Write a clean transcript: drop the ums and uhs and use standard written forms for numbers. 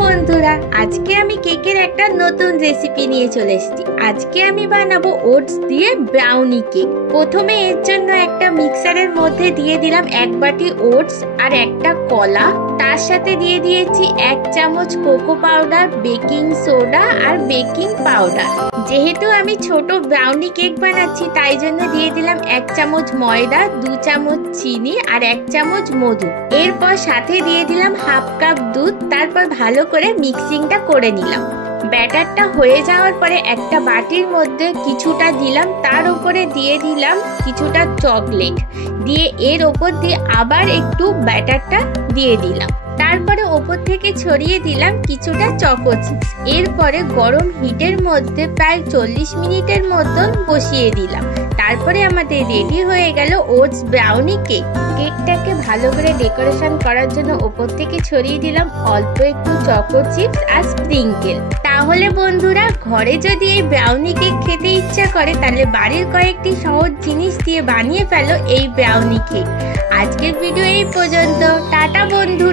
বন্ধুরা, আজকে আমি কেকের একটা নতুন রেসিপি নিয়ে চলে এসেছি। আজকে আমি বানাবো ওটস দিয়ে ব্রাউনি কেক। প্রথমে এর জন্য একটা মিক্সারের মধ্যে দিয়ে দিলাম 1 বাটি ওটস আর একটা কলা। তার সাথে দিয়ে দিয়েছি 1 চামচ কোকো পাউডার, বেকিং সোডা আর বেকিং পাউডার। যেহেতু আমি ছোট ব্রাউনি কেক বানাচ্ছি তাই জন্য দিয়ে দিলাম 1 চামচ ময়দা, 2 চামচ চিনি আর 1 চামচ মধু। এরপর সাথে দিয়ে দিলাম হাফ কাপ দুধ। তারপর ভালো করে মিক্সিংটা করে নিলাম। ব্যাটারটা হয়ে যাওয়ার পরে একটা বাটির মধ্যে কিছুটা দিলাম, তার উপরে দিয়ে দিলাম কিছুটা চকলেট, দিয়ে এর ওপর দিয়ে আবার একটু ব্যাটারটা দিয়ে দিলাম। তারপরে ওপর থেকে ছড়িয়ে দিলাম কিছুটা চকো চিপস। এরপরে গরম হিটের মধ্যে প্রায় 40 মিনিটের মতন বসিয়ে দিলাম। তারপরে আমাদের রেডি হয়ে গেল ওটস ব্রাউনি কেক। কেকটাকে ভালো করে ডেকোরেশন করার জন্য ওপর থেকে ছড়িয়ে দিলাম অল্প একটু চকো চিপস আর স্প্রিঙ্কেল। তাহলে বন্ধুরা, ঘরে যদি এই ব্রাউনি কেক খেতে ইচ্ছা করে তাহলে বাড়ির কয়েকটি সহজ জিনিস দিয়ে বানিয়ে ফেলো এই ব্রাউনি কেক। আজকের ভিডিও এই পর্যন্ত। টাটা বন্ধু।